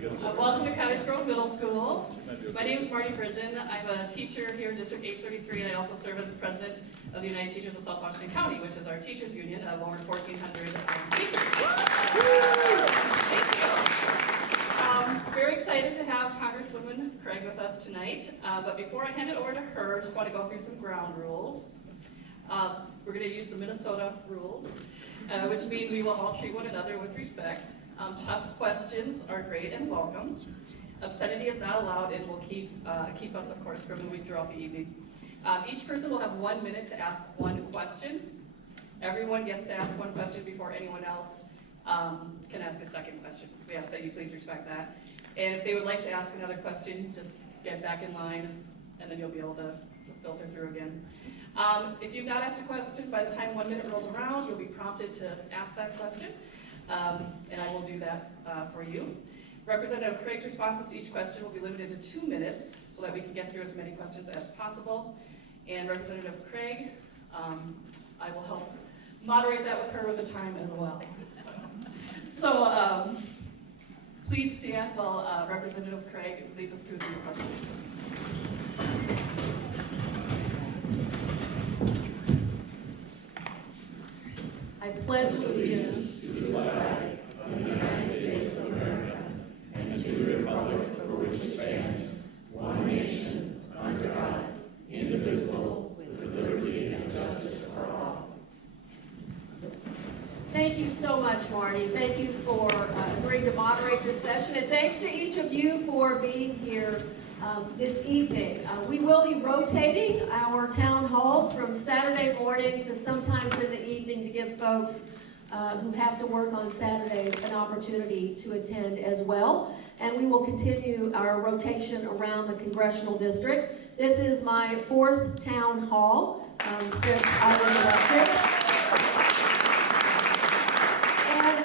Welcome to Cottage Grove Middle School. My name is Marty Bridgen. I'm a teacher here in District 833, and I also serve as the president of the United Teachers of South Washington County, which is our teachers union of over 1,400 teachers. Thank you. Very excited to have Congresswoman Craig with us tonight. But before I hand it over to her, I just want to go through some ground rules. We're going to use the Minnesota rules, which mean we will all treat one another with respect. Tough questions are great and welcome. Obscenity is not allowed and will keep us, of course, from moving throughout the evening. Each person will have 1 minute to ask one question. Everyone gets to ask one question before anyone else can ask a second question. We ask that you please respect that. And if they would like to ask another question, just get back in line, and then you'll be able to filter through again. If you've not asked a question, by the time 1 minute rolls around, you'll be prompted to ask that question. And I will do that for you. Representative Craig's responses to each question will be limited to 2 minutes so that we can get through as many questions as possible. And Representative Craig, I will help moderate that with her with the time as well. So please stand while Representative Craig leads us through the presentations. I pledge allegiance to the flag of the United States of America and to the republic for which it stands, one nation, under God, indivisible, with liberty and justice for all. Thank you so much, Marty. Thank you for agreeing to moderate this session, and thanks to each of you for being here this evening. We will be rotating our town halls from Saturday morning to sometimes in the evening to give folks who have to work on Saturdays an opportunity to attend as well. And we will continue our rotation around the congressional district. This is my 4th town hall since I was elected.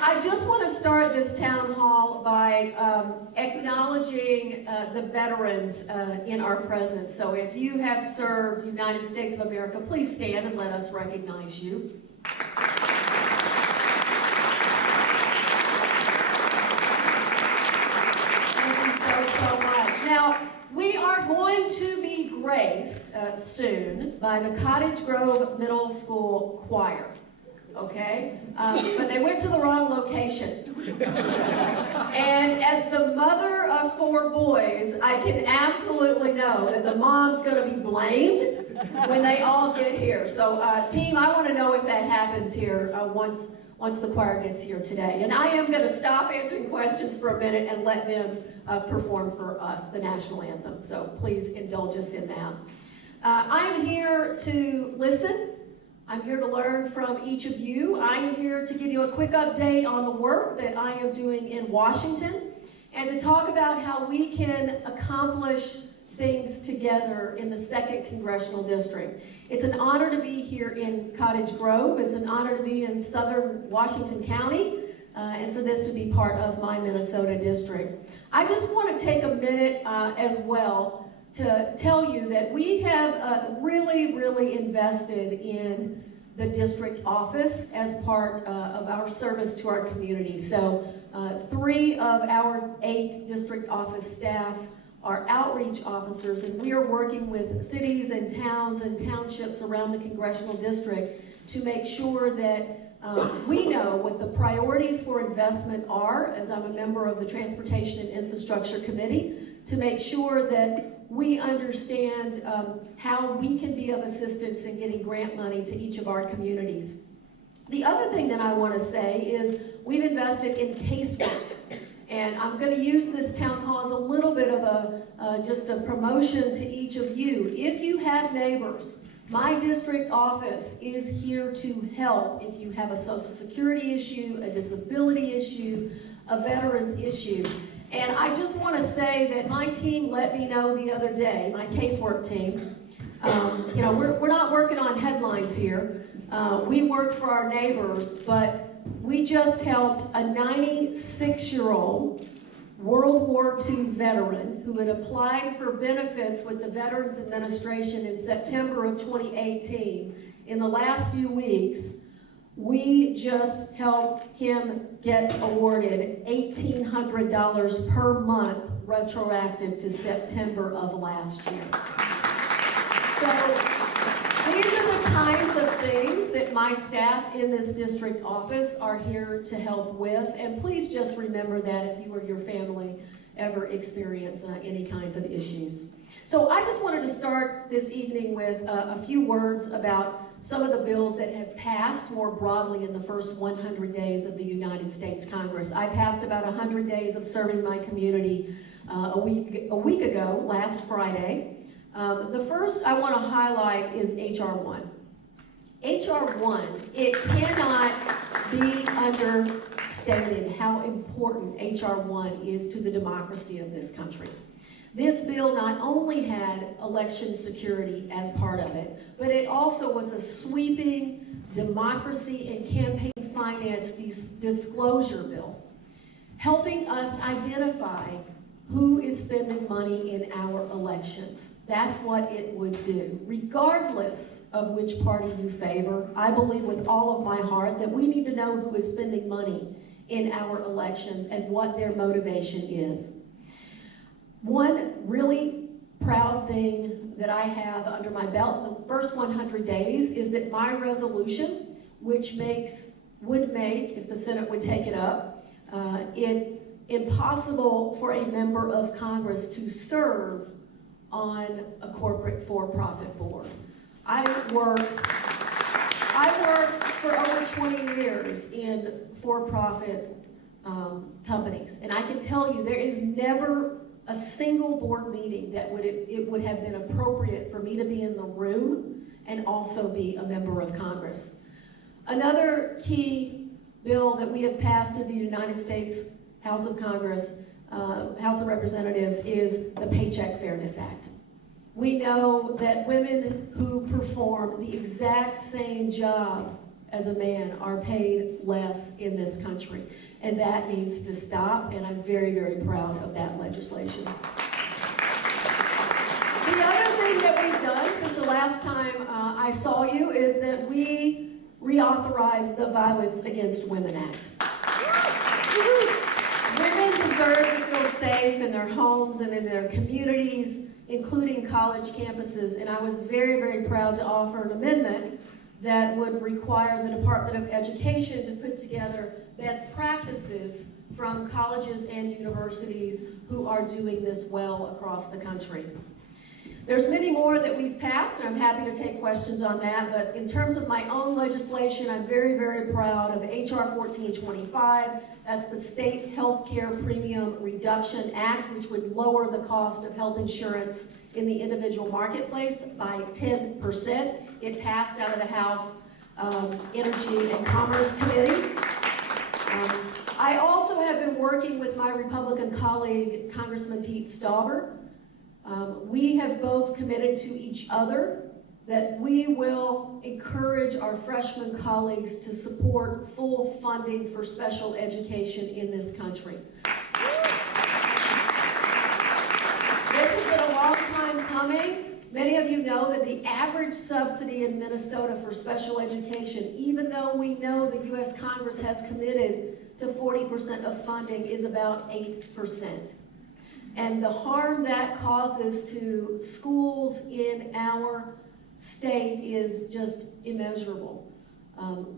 I just want to start this town hall by acknowledging the veterans in our presence. So if you have served United States of America, please stand and let us recognize you. Thank you so much. Now, we are going to be graced soon by the Cottage Grove Middle School Choir. Okay, but they went to the wrong location. And as the mother of 4 boys, I can absolutely know that the mom's going to be blamed when they all get here. So, team, I want to know if that happens here once the choir gets here today. And I am going to stop answering questions for a minute and let them perform for us the national anthem. So please indulge us in that. I am here to listen. I'm here to learn from each of you. I am here to give you a quick update on the work that I am doing in Washington and to talk about how we can accomplish things together in the 2nd Congressional District. It's an honor to be here in Cottage Grove. It's an honor to be in southern Washington County and for this to be part of my Minnesota district. I just want to take a minute as well to tell you that we have really invested in the district office as part of our service to our community. So 3 of our 8 district office staff are outreach officers, and we are working with cities and towns and townships around the congressional district to make sure that we know what the priorities for investment are, as I'm a member of the Transportation and Infrastructure Committee, to make sure that we understand how we can be of assistance in getting grant money to each of our communities. The other thing that I want to say is we've invested in casework. And I'm going to use this town hall as a little bit of just a promotion to each of you. If you have neighbors, my district office is here to help if you have a Social Security issue, a disability issue, a veterans issue. And I just want to say that my team let me know the other day, my casework team, we're not working on headlines here. We work for our neighbors, but we just helped a 96-year-old World War II veteran who had applied for benefits with the Veterans Administration in September of 2018. In the last few weeks, we just helped him get awarded $1,800 $1,100 per month retroactive to September of last year. So these are the kinds of things that my staff in this district office are here to help with. And please just remember that if you or your family ever experience any kinds of issues. So I just wanted to start this evening with a few words about some of the bills that have passed more broadly in the first 100 days of the United States Congress. I passed about 100 days of serving my community a week ago, last Friday. The first I want to highlight is H.R. 1. H.R. 1, it cannot be understated how important H.R. 1 is to the democracy of this country. This bill not only had election security as part of it, but it also was a sweeping democracy and campaign finance disclosure bill, helping us identify who is spending money in our elections. That's what it would do. Regardless of which party you favor, I believe with all of my heart that we need to know who is spending money in our elections and what their motivation is. One really proud thing that I have under my belt the first 100 days is that my resolution, which would make, if the Senate would take it up, it impossible for a member of Congress to serve on a corporate for-profit board. I worked for over 20 years in for-profit companies, and I can tell you there is never a single board meeting that it would have been appropriate for me to be in the room and also be a member of Congress. Another key bill that we have passed in the United States House of Congress, House of Representatives, is the Paycheck Fairness Act. We know that women who perform the exact same job as a man are paid less in this country. And that needs to stop, and I'm very, very proud of that legislation. The other thing that we've done since the last time I saw you is that we reauthorized the Violence Against Women Act. Women deserve to feel safe in their homes and in their communities, including college campuses, and I was very, very proud to offer an amendment that would require the Department of Education to put together best practices from colleges and universities who are doing this well across the country. There's many more that we've passed, and I'm happy to take questions on that, but in terms of my own legislation, I'm very, very proud of H.R. 1425. That's the State Health Care Premium Reduction Act, which would lower the cost of health insurance in the individual marketplace by 10%. It passed out of the House Energy and Commerce Committee. I also have been working with my Republican colleague, Congressman Pete Stauber. We have both committed to each other that we will encourage our freshman colleagues to support full funding for special education in this country. This has been a long time coming. Many of you know that the average subsidy in Minnesota for special education, even though we know the U.S. Congress has committed to 40% of funding, is about 8%. And the harm that causes to schools in our state is just immeasurable.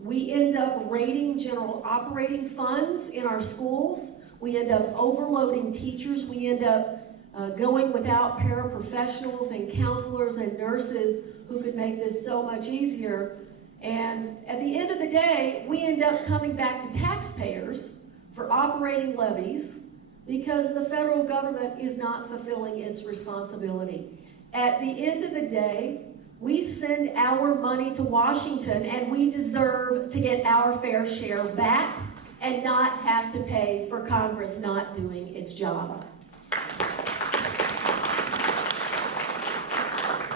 We end up raiding general operating funds in our schools. We end up overloading teachers. We end up going without paraprofessionals and counselors and nurses who could make this so much easier. And at the end of the day, we end up coming back to taxpayers for operating levies because the federal government is not fulfilling its responsibility. At the end of the day, we send our money to Washington, and we deserve to get our fair share back and not have to pay for Congress not doing its job.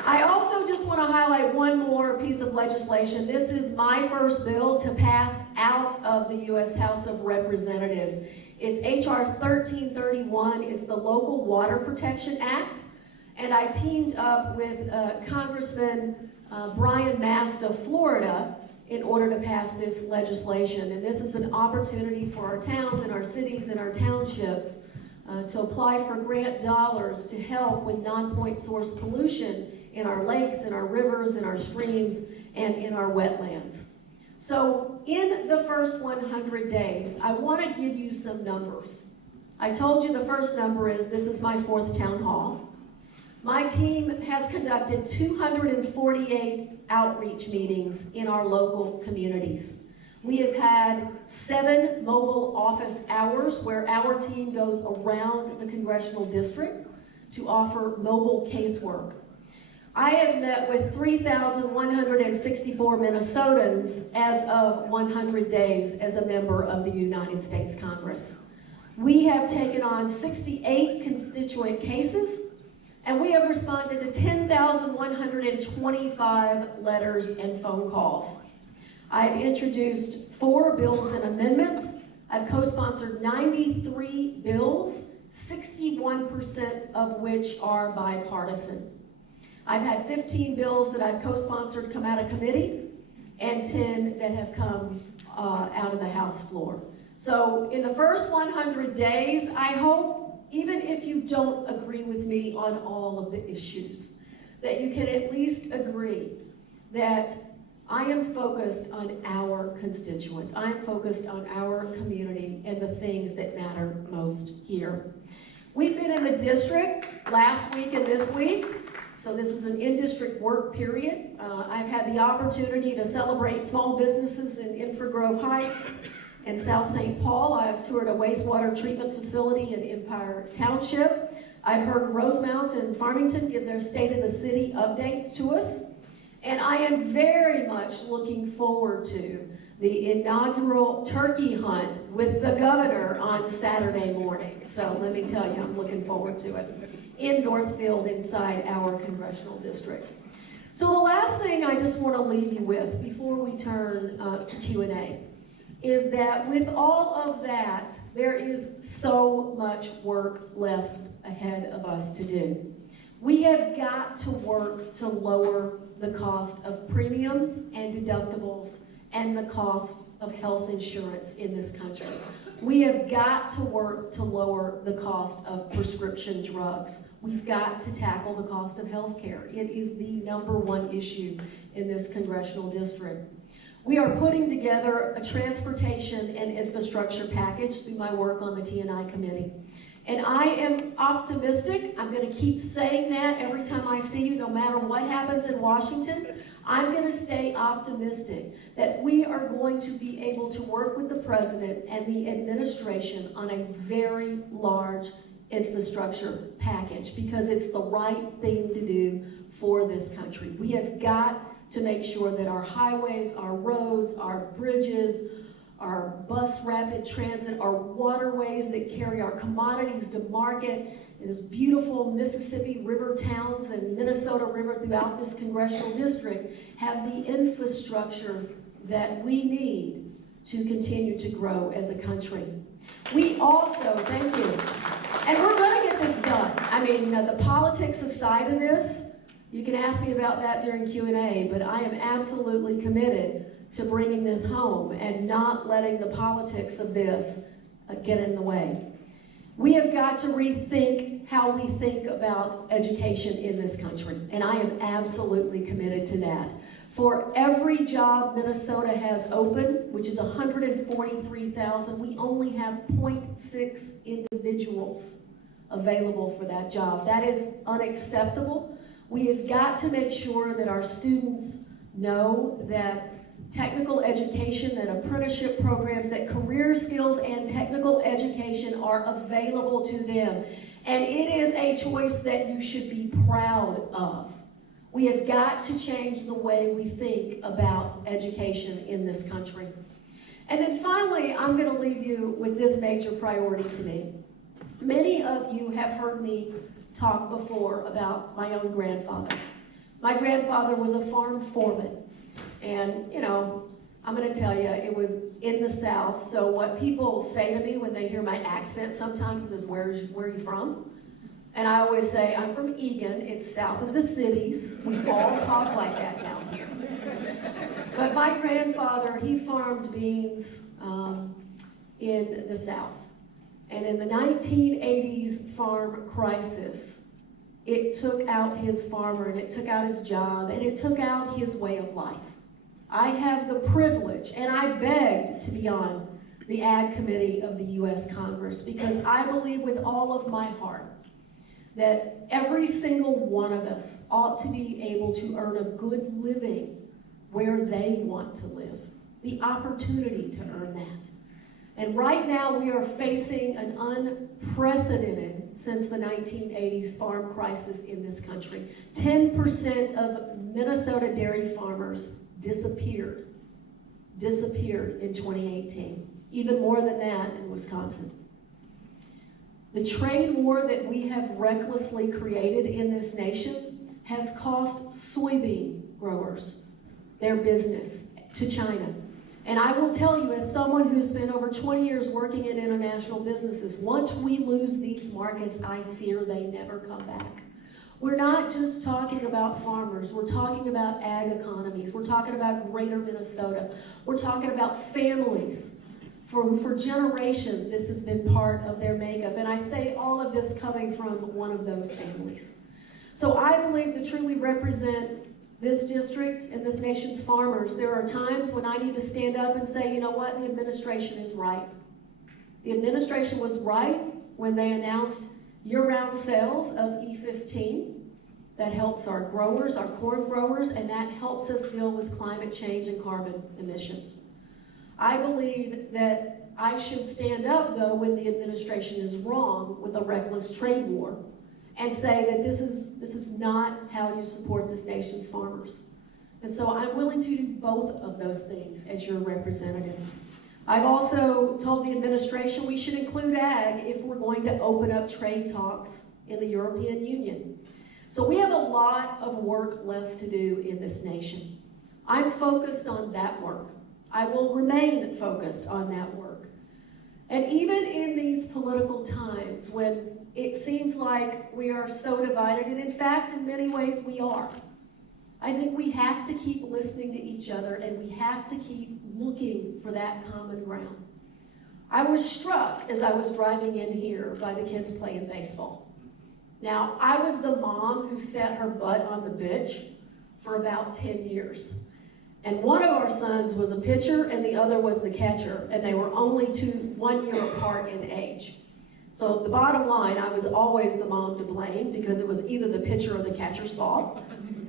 I also just want to highlight one more piece of legislation. This is my first bill to pass out of the U.S. House of Representatives. It's H.R. 1331. It's the Local Water Protection Act. And I teamed up with Congressman Brian Mast of Florida in order to pass this legislation. And this is an opportunity for our towns and our cities and our townships to apply for grant dollars to help with non-point source pollution in our lakes, in our rivers, in our streams, and in our wetlands. So in the first 100 days, I want to give you some numbers. I told you the first number is, this is my 4th town hall. My team has conducted 248 outreach meetings in our local communities. We have had 7 mobile office hours where our team goes around the congressional district to offer mobile casework. I have met with 3,164 Minnesotans as of 100 days as a member of the United States Congress. We have taken on 68 constituent cases, and we have responded to 10,125 letters and phone calls. I've introduced 4 bills and amendments. I've co-sponsored 93 bills, 61% of which are bipartisan. I've had 15 bills that I've co-sponsored come out of committee, and 10 that have come out of the House floor. So in the first 100 days, I hope, even if you don't agree with me on all of the issues, that you can at least agree that I am focused on our constituents. I am focused on our community and the things that matter most here. We've been in the district last week and this week, so this is an in-district work period. I've had the opportunity to celebrate small businesses in Inver Heights and South St. Paul. I've toured a wastewater treatment facility in Empire Township. I've heard Rosemount and Farmington give their State of the City updates to us. And I am very much looking forward to the inaugural turkey hunt with the governor on Saturday morning. So let me tell you, I'm looking forward to it in Northfield inside our congressional district. So the last thing I just want to leave you with before we turn to Q&A is that with all of that, there is so much work left ahead of us to do. We have got to work to lower the cost of premiums and deductibles and the cost of health insurance in this country. We have got to work to lower the cost of prescription drugs. We've got to tackle the cost of health care. It is the #1 issue in this congressional district. We are putting together a transportation and infrastructure package through my work on the T&I committee. And I am optimistic. I'm going to keep saying that every time I see you, no matter what happens in Washington. I'm going to stay optimistic that we are going to be able to work with the president and the administration on a very large infrastructure package because it's the right thing to do for this country. We have got to make sure that our highways, our roads, our bridges, our bus rapid transit, our waterways that carry our commodities to market, this beautiful Mississippi River towns and Minnesota River throughout this congressional district have the infrastructure that we need to continue to grow as a country. We also, thank you, and we're going to get this done. I mean, the politics aside of this, you can ask me about that during Q&A, but I am absolutely committed to bringing this home and not letting the politics of this get in the way. We have got to rethink how we think about education in this country, and I am absolutely committed to that. For every job Minnesota has open, which is 143,000, we only have 0.6 individuals available for that job. That is unacceptable. We have got to make sure that our students know that technical education, that apprenticeship programs, that career skills and technical education are available to them. And it is a choice that you should be proud of. We have got to change the way we think about education in this country. And then finally, I'm going to leave you with this major priority to me. Many of you have heard me talk before about my own grandfather. My grandfather was a farm foreman. And, you know, I'm going to tell you, it was in the South. So what people say to me when they hear my accent sometimes is, where are you from? And I always say, I'm from Eagan. It's south of the cities. We all talk like that down here. But my grandfather, he farmed beans in the South. And in the 1980s farm crisis, it took out his farmer, and it took out his job, and it took out his way of life. I have the privilege, and I begged to be on the Ag Committee of the U.S. Congress, because I believe with all of my heart that every single one of us ought to be able to earn a good living where they want to live, the opportunity to earn that. And right now we are facing an unprecedented, since the 1980s, farm crisis in this country. 10% of Minnesota dairy farmers disappeared in 2018. Even more than that in Wisconsin. The trade war that we have recklessly created in this nation has cost soybean growers their business to China. And I will tell you, as someone who spent over 20 years working in international businesses, once we lose these markets, I fear they never come back. We're not just talking about farmers, we're talking about ag economies, we're talking about greater Minnesota, we're talking about families. For generations, this has been part of their makeup. And I say all of this coming from one of those families. So I believe to truly represent this district and this nation's farmers, there are times when I need to stand up and say, you know what, the administration is right. The administration was right when they announced year-round sales of E15. That helps our growers, our corn growers, and that helps us deal with climate change and carbon emissions. I believe that I should stand up, though, when the administration is wrong with a reckless trade war and say that this is not how you support this nation's farmers. And so I'm willing to do both of those things as your representative. I've also told the administration we should include ag if we're going to open up trade talks in the European Union. So we have a lot of work left to do in this nation. I'm focused on that work. I will remain focused on that work. And even in these political times when it seems like we are so divided, and in fact, in many ways we are, I think we have to keep listening to each other, and we have to keep looking for that common ground. I was struck as I was driving in here by the kids playing baseball. Now, I was the mom who sat her butt on the bench for about 10 years. And one of our sons was a pitcher and the other was the catcher, and they were only 1 year apart in age. So the bottom line, I was always the mom to blame because it was either the pitcher or the catcher's fault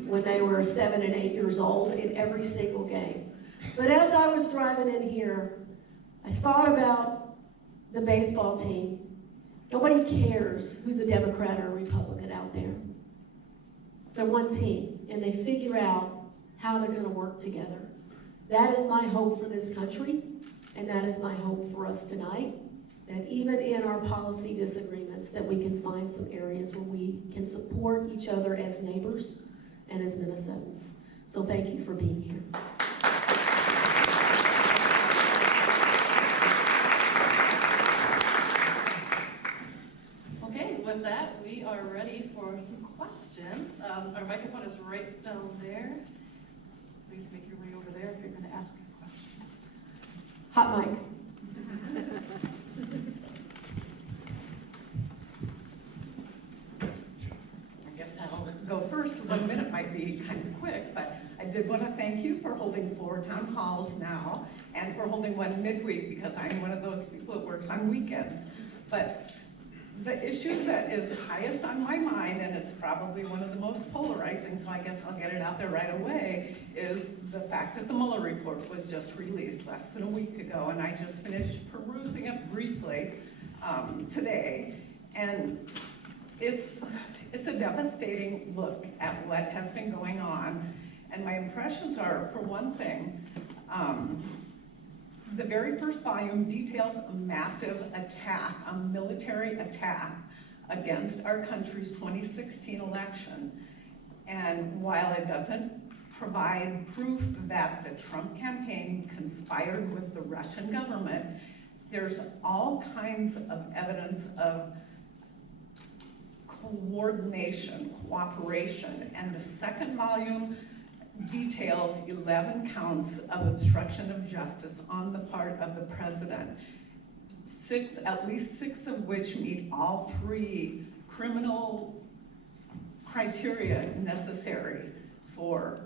when they were 7 and 8 years old in every single game. But as I was driving in here, I thought about the baseball team. Nobody cares who's a Democrat or a Republican out there. They're one team, and they figure out how they're going to work together. That is my hope for this country, and that is my hope for us tonight, that even in our policy disagreements, that we can find some areas where we can support each other as neighbors and as Minnesotans. So thank you for being here. Okay, with that, we are ready for some questions. Our microphone is right down there. So please make your way over there if you're going to ask a question. Hot mic. I guess I'll go first. 1 minute might be kind of quick, but I did want to thank you for holding 4 town halls now and for holding one midweek, because I'm one of those people that works on weekends. But the issue that is highest on my mind, and it's probably one of the most polarizing, so I guess I'll get it out there right away, is the fact that the Mueller report was just released less than a week ago, and I just finished perusing it briefly today, and it's a devastating look at what has been going on, and my impressions are, for one thing, the very first volume details a massive attack, a military attack against our country's 2016 election. And while it doesn't provide proof that the Trump campaign conspired with the Russian government, there's all kinds of evidence of coordination, cooperation, and the second volume details 11 counts of obstruction of justice on the part of the president. At least six of which meet all three criminal criteria necessary for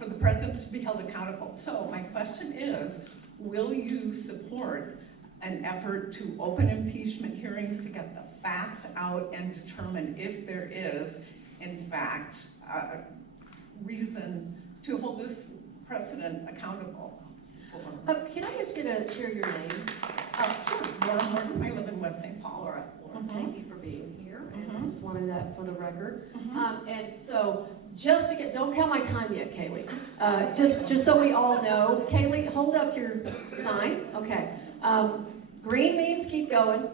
the president to be held accountable. So my question is, will you support an effort to open impeachment hearings to get the facts out and determine if there is, in fact, reason to hold this president accountable? Can I ask you to share your name? Sure. Laura Morgan. I live in West St. Paul. Laura, thank you for being here. And I Mhm. just wanted that for the record. Mhm. And so, just to get, don't count my time yet, Kaylee. Just so we all know, Kaylee, hold up your sign. Okay. Green means keep going.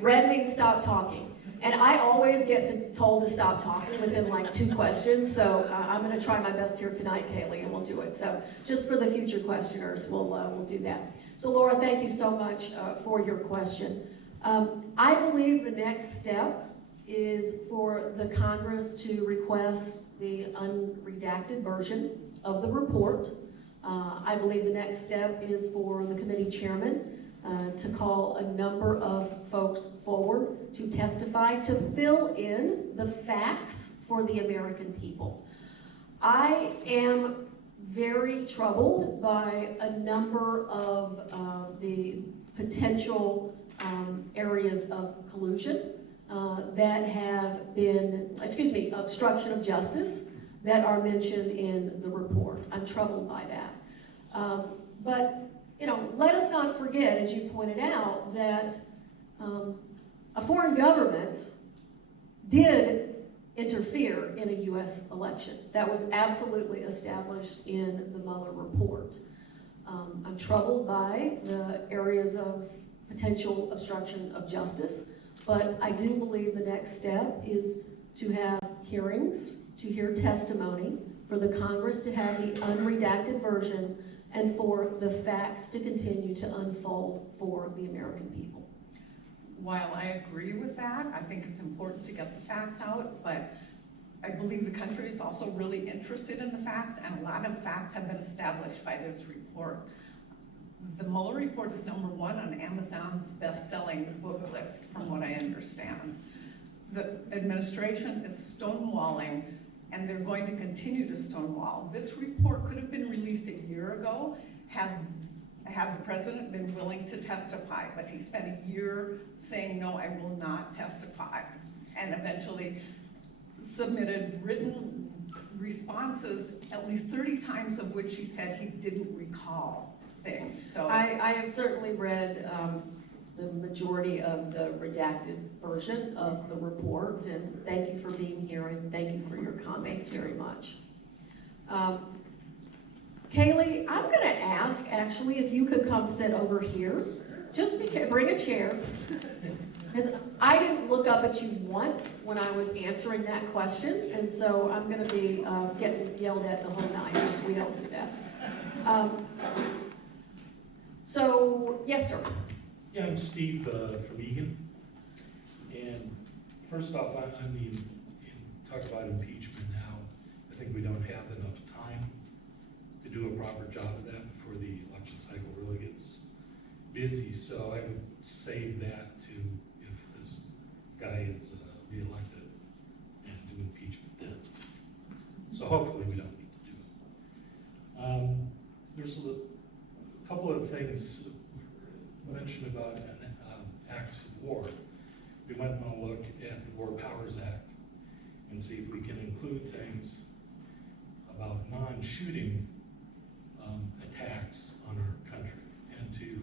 Red means stop talking. And I always get told to stop talking within like 2 questions. So I'm going to try my best here tonight, Kaylee, and we'll do it. So just for the future questioners, we'll do that. So Laura, thank you so much for your question. I believe the next step is for the Congress to request the unredacted version of the report. I believe the next step is for the committee chairman to call a number of folks forward to testify, to fill in the facts for the American people. I am very troubled by a number of the potential areas of collusion that have been, obstruction of justice that are mentioned in the report. I'm troubled by that. But let us not forget, as you pointed out, that a foreign government did interfere in a U.S. election. That was absolutely established in the Mueller report. I'm troubled by the areas of potential obstruction of justice, but I do believe the next step is to have hearings, to hear testimony, for the Congress to have the unredacted version, and for the facts to continue to unfold for the American people. While I agree with that, I think it's important to get the facts out, but I believe the country is also really interested in the facts, and a lot of facts have been established by this report. The Mueller report is #1 on Amazon's best-selling book list, from what I understand. The administration is stonewalling, and they're going to continue to stonewall. This report could have been released a year ago had the president been willing to testify, but he spent a year saying, no, I will not testify, and eventually submitted written responses, at least 30 times of which he said he didn't recall things. So I have certainly read the majority of the redacted version of the report, and thank you for being here, and thank you for your comments very much. Kaylee, I'm going to ask, actually, if you could come sit over here. Just bring a chair. Because I didn't look up at you once when I was answering that question, and so I'm going to be getting yelled at the whole night if we don't do that. So, yes, sir. Yeah, I'm Steve from Eagan. And first off, talk about impeachment now. I think we don't have enough time to do a proper job of that before the election cycle really gets busy. So I would save that to if this guy is reelected and do impeachment then. So hopefully we don't need to do it. There's a couple of things mentioned about acts of war. We might want to look at the War Powers Act and see if we can include things about non-shooting attacks on our country, and to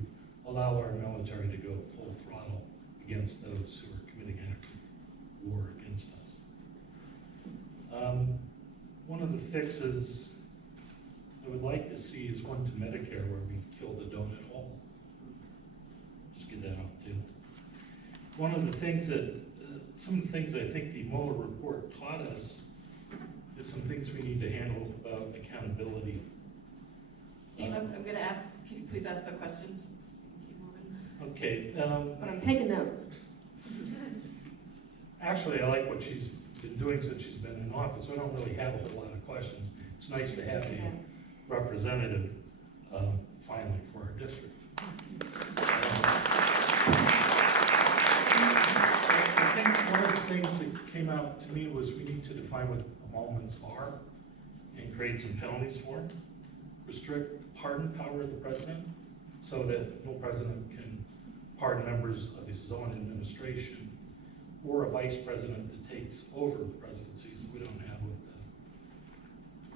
allow our military to go full throttle against those who are committing acts of war against us. One of the fixes I would like to see is one to Medicare where we kill the donut hole. Just get that off too. One of the things that, some of the things I think the Mueller report taught us is some things we need to handle about accountability. Steve, I'm going to ask, can you please ask the questions? Keep moving. Okay. But I'm taking notes. Actually, I like what she's been doing since she's been in office. So I don't really have a whole lot of questions. it's nice to have a representative finally for our district. I think one of the things that came out to me was we need to define what emoluments are and create some penalties for them. Restrict pardon power of the president so that no president can pardon members of his own administration or a vice president that takes over the presidency, so we don't have what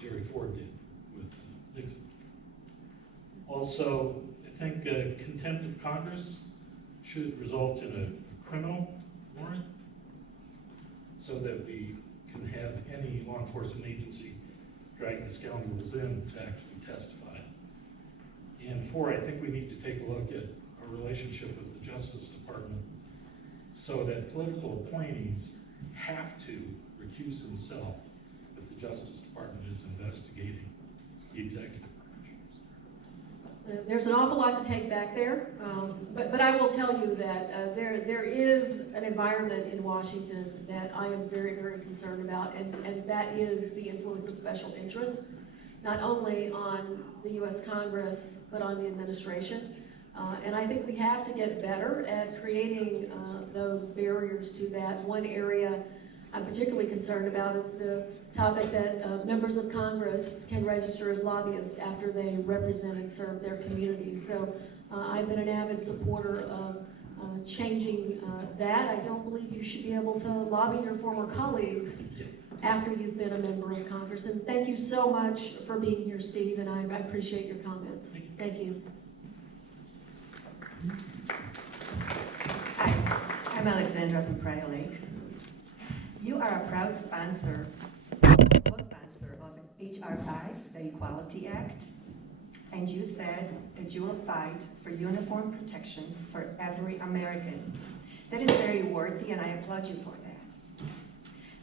Jerry Ford did with Nixon. Also, I think contempt of Congress should result in a criminal warrant so that we can have any law enforcement agency drag the scoundrels in to actually testify. And 4, I think we need to take a look at our relationship with the Justice Department so that political appointees have to recuse themselves if the Justice Department is investigating the executive branch. There's an awful lot to take back there, but I will tell you that there is an environment in Washington that I am very, very concerned about, and that is the influence of special interest, not only on the U.S. Congress, but on the administration. And I think we have to get better at creating those barriers to that. One area I'm particularly concerned about is the topic that members of Congress can register as lobbyists after they represent and serve their communities. So I've been an avid supporter of changing that. I don't believe you should be able to lobby your former colleagues after you've been a member of Congress. And thank you so much for being here, Steve, and I appreciate your comments. Thank you. Hi, I'm Alexandra from Prior Lake. You are a proud sponsor, co-sponsor of H.R. 5, the Equality Act, and you said that you will fight for uniform protections for every American. That is very worthy, and I applaud you for that.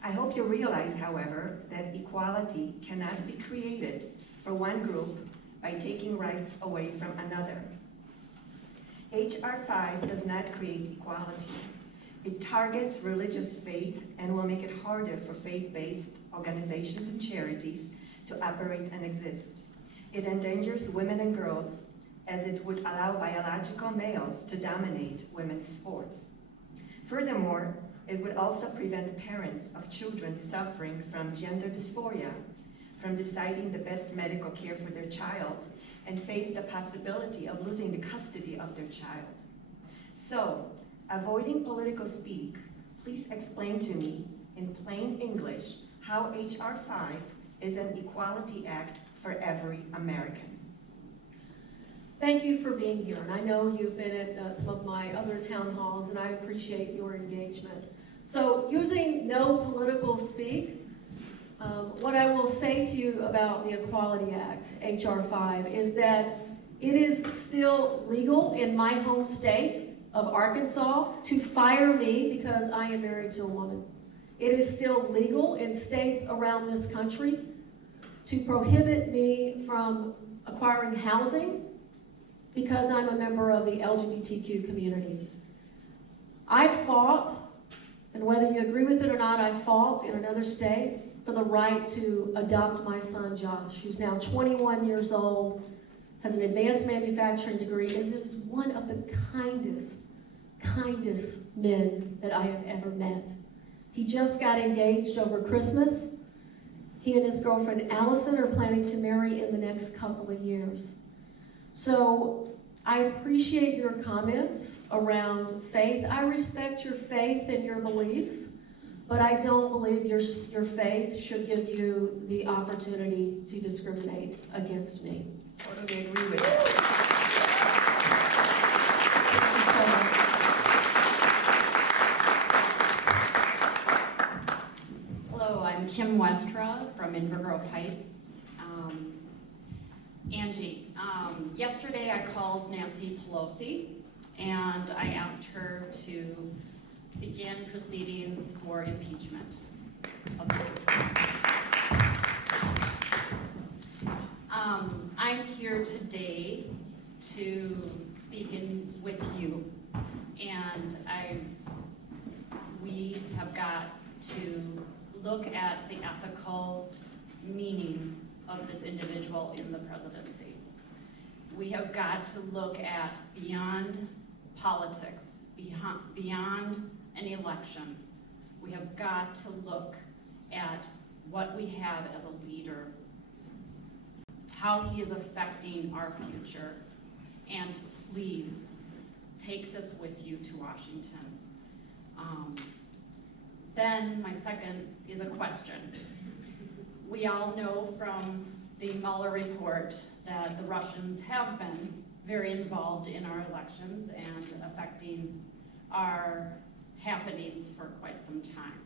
I hope you realize, however, that equality cannot be created for one group by taking rights away from another. H.R. 5 does not create equality. It targets religious faith and will make it harder for faith-based organizations and charities to operate and exist. It endangers women and girls as it would allow biological males to dominate women's sports. Furthermore, it would also prevent parents of children suffering from gender dysphoria from deciding the best medical care for their child and face the possibility of losing the custody of their child. So, avoiding political speak, please explain to me in plain English how H.R. 5 is an equality act for every American. Thank you for being here, and I know you've been at some of my other town halls, and I appreciate your engagement. So, using no political speak, what I will say to you about the Equality Act, H.R. 5, is that it is still legal in my home state of Arkansas to fire me because I am married to a woman. It is still legal in states around this country to prohibit me from acquiring housing because I'm a member of the LGBTQ community. I fought, and whether you agree with it or not, I fought in another state for the right to adopt my son Josh, who's now 21 years old, has an advanced manufacturing degree, and is one of the kindest men that I have ever met. He just got engaged over Christmas. He and his girlfriend Allison are planning to marry in the next couple of years. So I appreciate your comments around faith. I respect your faith and your beliefs, but I don't believe your faith should give you the opportunity to discriminate against me. Totally agree with you. Thank you so much. Hello, I'm Kim Westra from Inver Heights. Angie, yesterday I called Nancy Pelosi and I asked her to begin proceedings for impeachment. I'm here today to speak with you, and we have got to look at the ethical meaning of this individual in the presidency. We have got to look at beyond politics, beyond an election. We have got to look at what we have as a leader, how he is affecting our future, and please take this with you to Washington. Then my second is a question. We all know from the Mueller report that the Russians have been very involved in our elections and affecting our happenings for quite some time.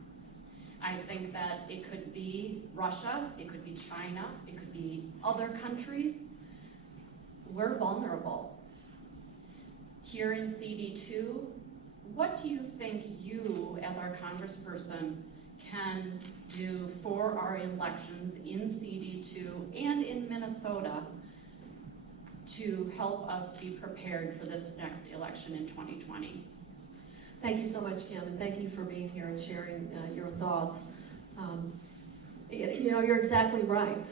I think that it could be Russia, it could be China, it could be other countries. We're vulnerable. Here in CD2, what do you think you, as our congressperson, can do for our elections in CD2 and in Minnesota to help us be prepared for this next election in 2020? Thank you so much, Kim, and thank you for being here and sharing your thoughts. You know, you're exactly right.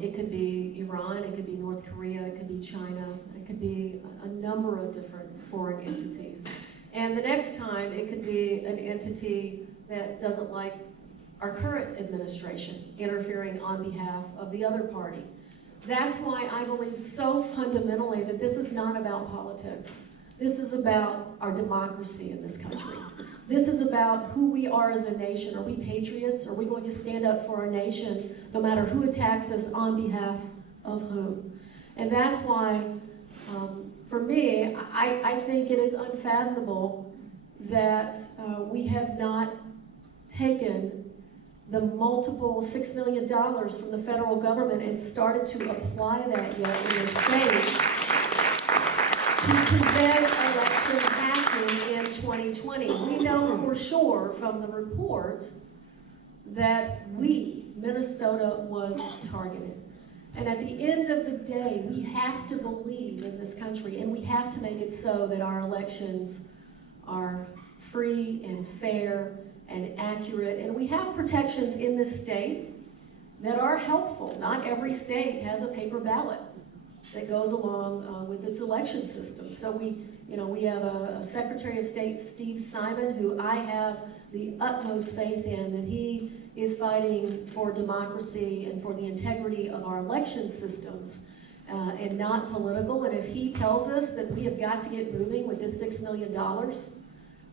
It could be Iran, it could be North Korea, it could be China, it could be a number of different foreign entities. And the next time, it could be an entity that doesn't like our current administration interfering on behalf of the other party. That's why I believe so fundamentally that this is not about politics. This is about our democracy in this country. This is about who we are as a nation. Are we patriots? Are we going to stand up for our nation no matter who attacks us on behalf of whom? And that's why, for me, I think it is unfathomable that we have not taken the multiple $6 million from the federal government and started to apply that yet in the state to prevent election happening in 2020. We know for sure from the report that Minnesota was targeted. And at the end of the day, we have to believe in this country, and we have to make it so that our elections are free and fair and accurate. And we have protections in this state that are helpful. Not every state has a paper ballot that goes along with its election system. So we have a Secretary of State, Steve Simon, who I have the utmost faith in, that he is fighting for democracy and for the integrity of our election systems and not political. And if he tells us that we have got to get moving with this $6 million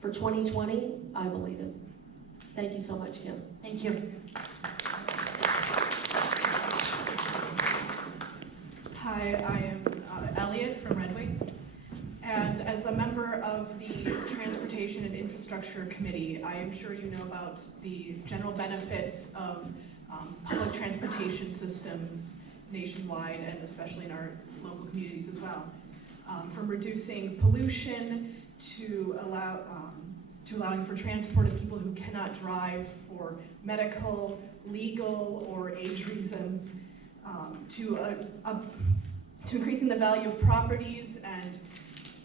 for 2020, I believe it. Thank you so much, Kim. Thank you. Hi, I am Elliott from Red Wing, and as a member of the Transportation and Infrastructure Committee, I am sure you know about the general benefits of public transportation systems nationwide and especially in our local communities as well. From reducing pollution to allowing for transport of people who cannot drive for medical, legal, or age reasons, to increasing the value of properties and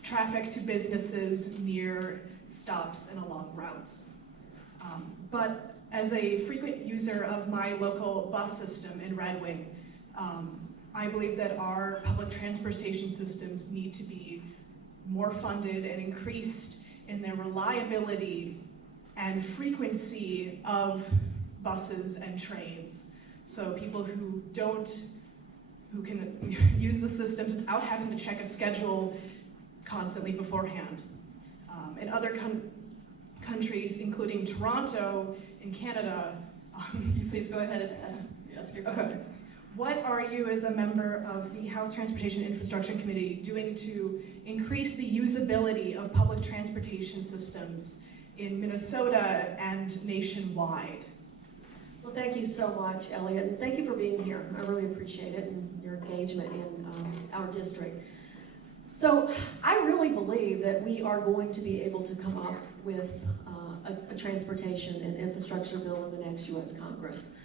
traffic to businesses near stops and along routes. But as a frequent user of my local bus system in Red Wing, I believe that our public transportation systems need to be more funded and increased in their reliability and frequency of buses and trains. So people who can use the systems without having to check a schedule constantly beforehand. In other countries, including Toronto in Canada, Please go ahead and ask your question. okay. What are you, as a member of the House Transportation Infrastructure Committee, doing to increase the usability of public transportation systems in Minnesota and nationwide? Well, thank you so much, Elliott, and thank you for being here. I really appreciate it and your engagement in our district. So I really believe that we are going to be able to come up with a transportation and infrastructure bill in the next U.S. Congress.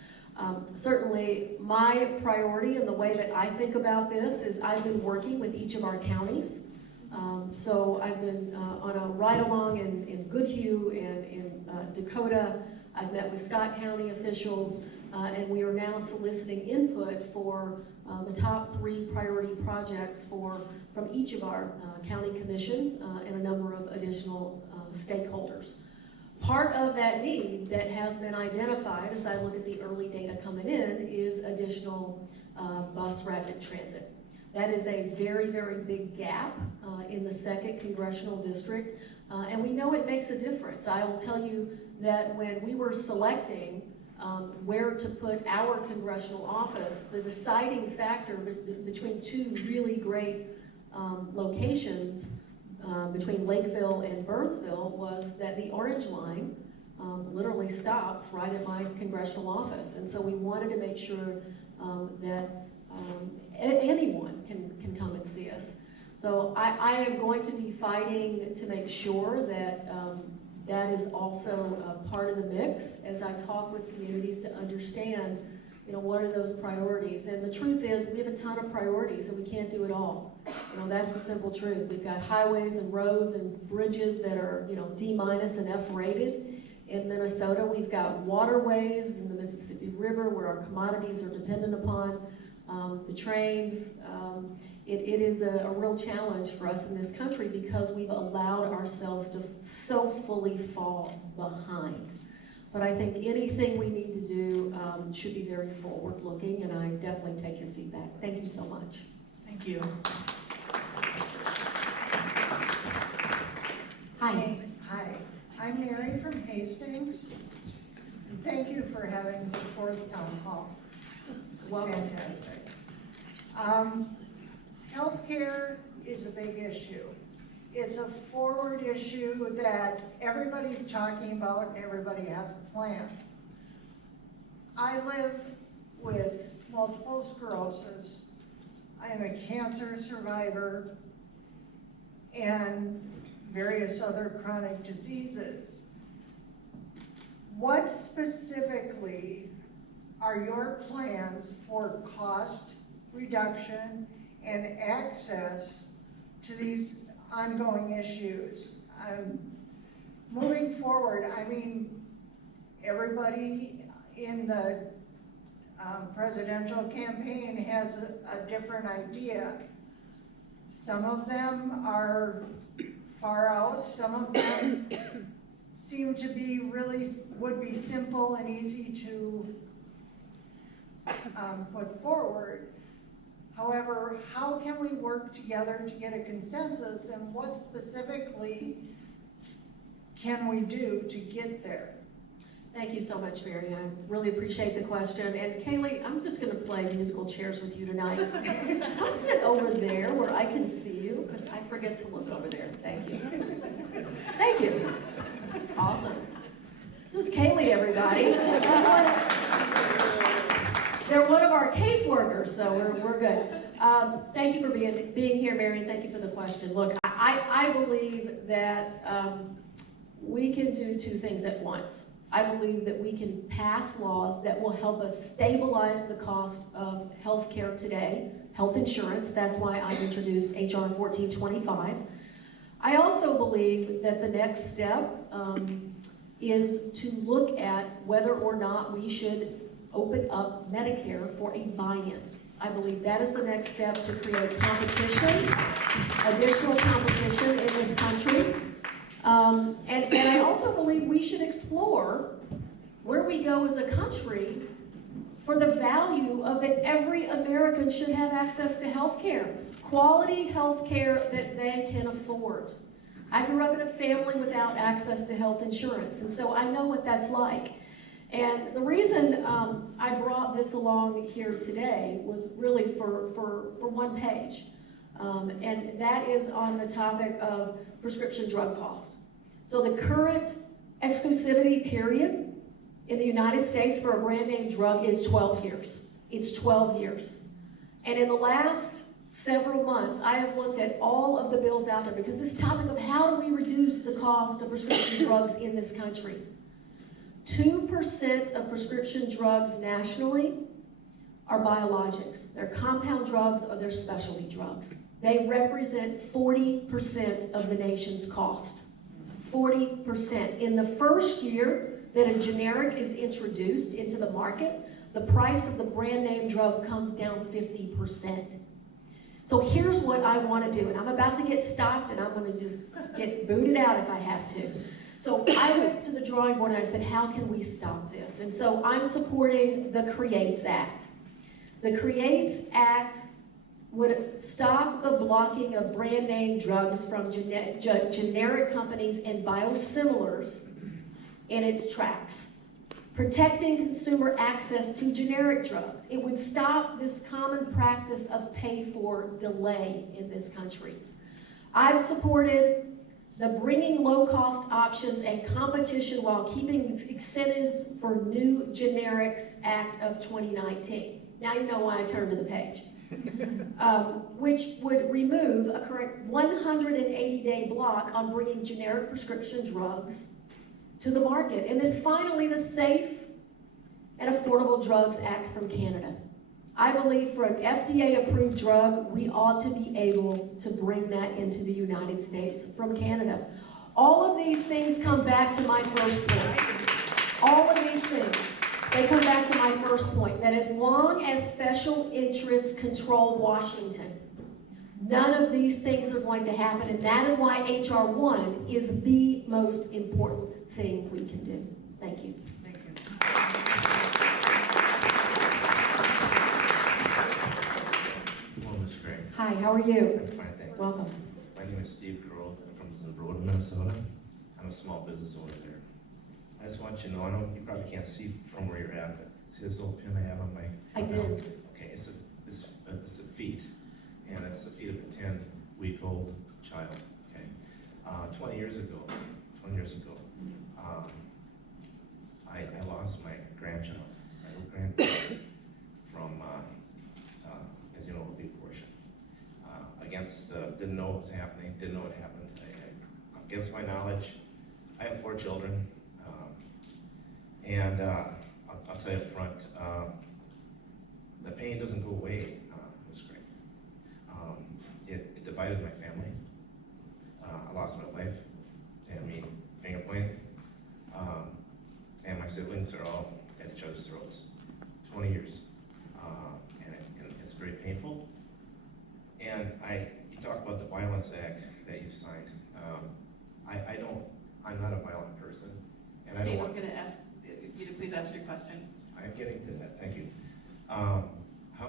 Certainly, my priority and the way that I think about this is I've been working with each of our counties. So I've been on a ride-along in Goodhue and in Dakota. I've met with Scott County officials, and we are now soliciting input for the top 3 priority projects from each of our county commissions and a number of additional stakeholders. Part of that need that has been identified as I look at the early data coming in is additional bus rapid transit. That is a very, very big gap in the 2nd Congressional District, and we know it makes a difference. I will tell you that when we were selecting where to put our congressional office, the deciding factor between 2 really great locations between Lakeville and Burnsville was that the Orange Line literally stops right at my congressional office. And so we wanted to make sure that anyone can come and see us. So I am going to be fighting to make sure that that is also part of the mix as I talk with communities to understand, what are those priorities. And the truth is, we have a ton of priorities and we can't do it all. That's the simple truth. We've got highways and roads and bridges that are, D- and F rated. In Minnesota, we've got waterways in the Mississippi River where our commodities are dependent upon, the trains. It is a real challenge for us in this country because we've allowed ourselves to so fully fall behind. But I think anything we need to do should be very forward-looking, and I definitely take your feedback. Thank you so much. Thank you. Hi. Hi, I'm Mary from Hastings. And thank you for having the 4th Town Hall. It's fantastic. Healthcare is a big issue. It's a forward issue that everybody's talking about and everybody has a plan. I live with multiple sclerosis. I am a cancer survivor and various other chronic diseases. What specifically are your plans for cost reduction and access to these ongoing issues? Moving forward, everybody in the presidential campaign has a different idea. Some of them are far out, some of them seem to be would be simple and easy to put forward. However, how can we work together to get a consensus, and what specifically can we do to get there? Thank you so much, Mary. I really appreciate the question. And Kaylee, I'm just going to play musical chairs with you tonight. Come sit over there where I can see you, because I forget to look over there. Thank you. Thank you. Awesome. This is Kaylee, everybody. They're one of our caseworkers, so we're good. Thank you for being here, Mary, and thank you for the question. Look, I believe that we can do 2 things at once. I believe that we can pass laws that will help us stabilize the cost of health care today, health insurance. That's why I introduced HR 1425. I also believe that the next step is to look at whether or not we should open up Medicare for a buy-in. I believe that is the next step to create competition, additional competition in this country. And I also believe we should explore where we go as a country for the value of that every American should have access to health care, quality health care that they can afford. I grew up in a family without access to health insurance, and so I know what that's like. And the reason I brought this along here today was really for one page, and that is on the topic of prescription drug cost. So the current exclusivity period in the United States for a brand name drug is 12 years. It's 12 years. And in the last several months, I have looked at all of the bills out there because this topic of how do we reduce the cost of prescription drugs in this country. 2% of prescription drugs nationally are biologics. They're compound drugs or they're specialty drugs. They represent 40% of the nation's cost. 40%. In the first year that a generic is introduced into the market, the price of the brand name drug comes down 50%. So here's what I want to do, and I'm about to get stopped, and I'm going to just get booted out if I have to. So I went to the drawing board and I said, how can we stop this? And so I'm supporting the CREATES Act. The CREATES Act would stop the blocking of brand name drugs from generic companies and biosimilars in its tracks, protecting consumer access to generic drugs. It would stop this common practice of pay for delay in this country. I've supported the bringing low-cost options and competition while keeping incentives for new generics Act of 2019. Now you know why I turned to the page. Which would remove a current 180-day block on bringing generic prescription drugs to the market. And then finally, the Safe and Affordable Drugs Act from Canada. I believe for an FDA-approved drug, we ought to be able to bring that into the United States from Canada. All of these things come back to my first point. All of these things, they come back to my first point, that as long as special interests control Washington, none of these things are going to happen, and that is why H.R. 1 is the most important thing we can do. Thank you. Thank you. Hello, Ms. Craig. Hi, how are you? I'm fine, thank you. Welcome. My name is Steve Grove. I'm from Zumbrota, Minnesota. I'm a small business owner there. I just want you to know, I know you probably can't see from where you're at, but see this little pin I have on my... I do. Okay, it's a feet, and it's the feet of a 10-week-old child, okay? 20 years ago, I lost my grandchild, my little grandchild, from, as you know, a big portion. Didn't know what was happening, didn't know what happened. Against my knowledge, I have 4 children, and I'll tell you up front, the pain doesn't go away, Ms. Craig. It divided my family. I lost my wife, and me finger pointing, and my siblings are all at each other's throats. 20 years, and it's very painful. And you talk about the Violence Act that you signed. I'm not a violent person. And Steve, I don't I'm going to ask you to please ask your question. I'm getting to that, thank you. How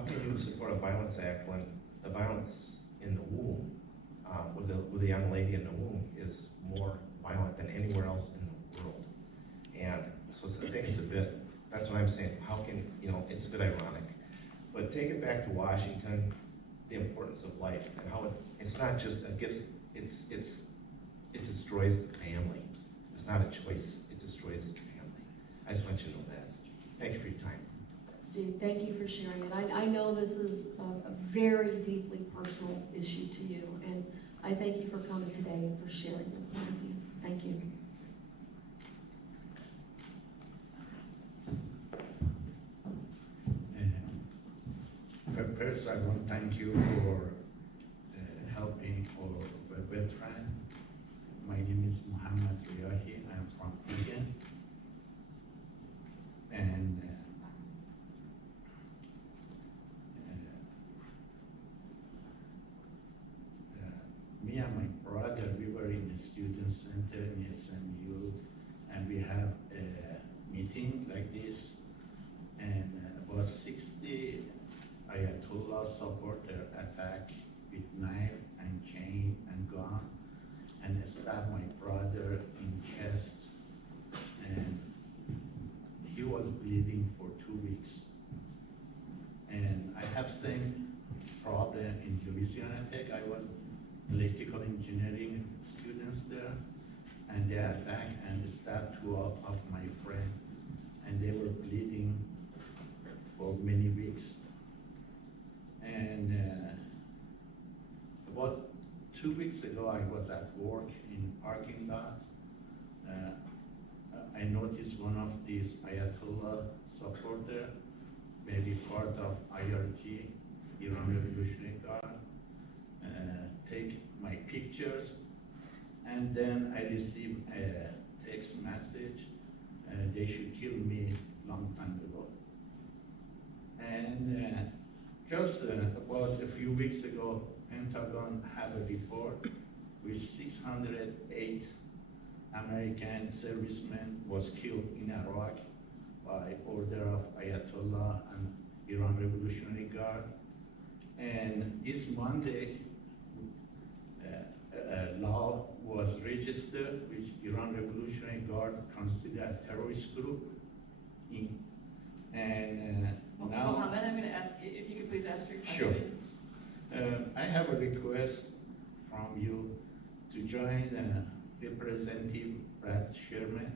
can you support a Violence Act when the violence in the womb, with a young lady in the womb, is more violent than anywhere else in the world? And so the thing is that's what I'm saying, how can, it's a bit ironic. But take it back to Washington, the importance of life, and how it's not just a gift, it destroys the family. It's not a choice, it destroys the family. I just want you to know that. Thanks for your time. Steve, thank you for sharing it. I know this is a very deeply personal issue to you, and I thank you for coming today and for sharing it with me. Thank you. First, I want to thank you for helping for the veteran. My name is Mohammed. I'm from Eagan. And me and my brother, we were in the student center in SMU, and we have a meeting like this, and about 60 Ayatollah supporter attack with knife and chain and gun, and stabbed my brother in chest, and he was bleeding for 2 weeks. And I have same problem in Louisiana Tech. I was electrical engineering students there, and they attacked and stabbed 2 of my friends, and they were bleeding for many weeks. And about 2 weeks ago, I was at work in parking lot. I noticed one of these Ayatollah supporter, maybe part of IRG, Iran Revolutionary Guard, take my pictures, and then I received a text message they should kill me long time ago. And just about a few weeks ago, Pentagon had a report with 608 American servicemen was killed in Iraq by order of Ayatollah and Iran Revolutionary Guard. And this Monday, a law was registered which Iran Revolutionary Guard considered a terrorist group. Now, Mohammed, I'm going to ask you, if you could please ask your sure. question. I have a request from you to join Representative Brad Sherman,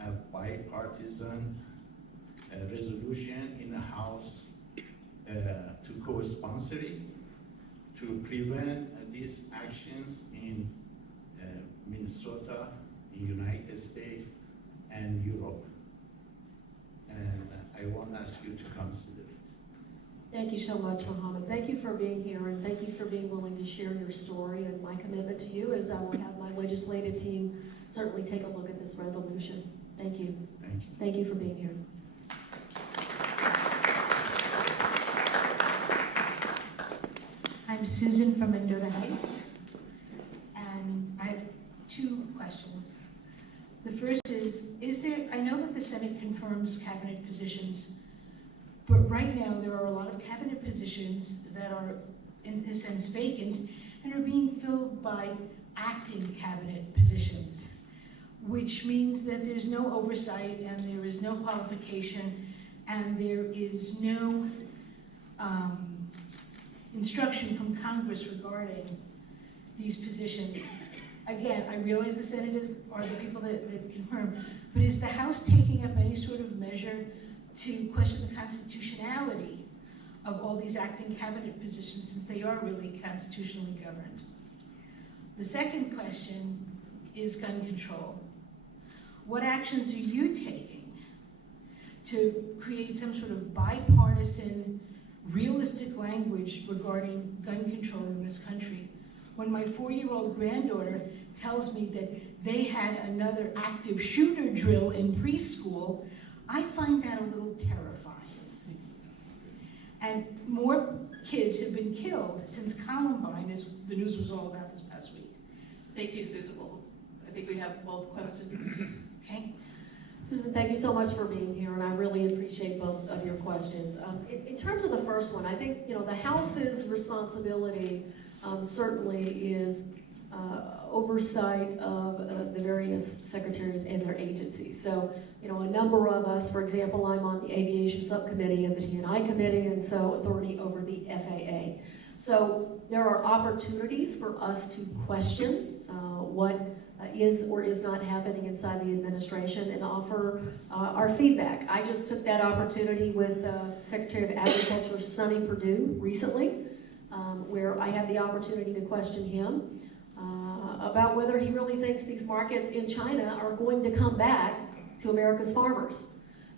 a bipartisan resolution in the House to co-sponsor it to prevent these actions in Minnesota, in United States, and Europe. And I want to ask you to consider it. Thank you so much, Mohammed. Thank you for being here, and thank you for being willing to share your story. And my commitment to you is I will have my legislative team certainly take a look at this resolution. Thank you. Thank you. Thank you for being here. I'm Susan from Mendota Heights, and I have two questions. The first is there, I know that the Senate confirms cabinet positions, but right now there are a lot of cabinet positions that are, in a sense, vacant and are being filled by acting cabinet positions, which means that there's no oversight and there is no qualification and there is no instruction from Congress regarding these positions. Again, I realize the senators are the people that confirm, but is the House taking up any sort of measure to question the constitutionality of all these acting cabinet positions, since they are really constitutionally governed? The second question is gun control. What actions are you taking to create some sort of bipartisan, realistic language regarding gun control in this country? When my 4-year-old granddaughter tells me that they had another active shooter drill in preschool, I find that a little terrifying. And more kids have been killed since Columbine, as the news was all about this past week. Thank you, Susan. Well, I think we have both questions. Okay? Susan, thank you so much for being here, and I really appreciate both of your questions. In terms of the first one, I think the House's responsibility certainly is oversight of the various secretaries and their agencies. So, a number of us, for example, I'm on the Aviation Subcommittee of the T&I Committee, and so authority over the FAA. So there are opportunities for us to question what is or is not happening inside the administration and offer our feedback. I just took that opportunity with Secretary of Agriculture Sonny Perdue recently, where I had the opportunity to question him about whether he really thinks these markets in China are going to come back to America's farmers.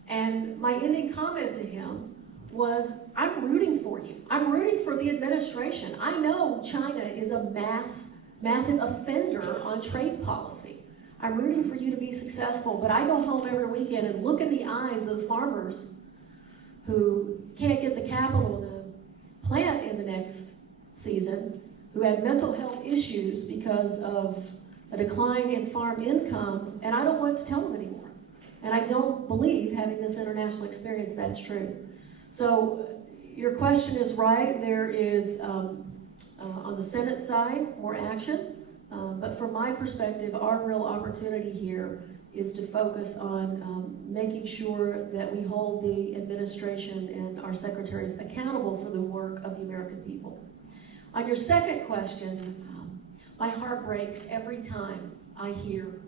And my ending comment to him was, I'm rooting for you. I'm rooting for the administration. I know China is a massive offender on trade policy. I'm rooting for you to be successful, but I go home every weekend and look in the eyes of the farmers who can't get the capital to plant in the next season, who have mental health issues because of a decline in farm income, and I don't want to tell them anymore. And I don't believe, having this international experience, that's true. So your question is right. There is, on the Senate side, more action. But from my perspective, our real opportunity here is to focus on making sure that we hold the administration and our secretaries accountable for the work of the American people. On your second question, my heart breaks every time I hear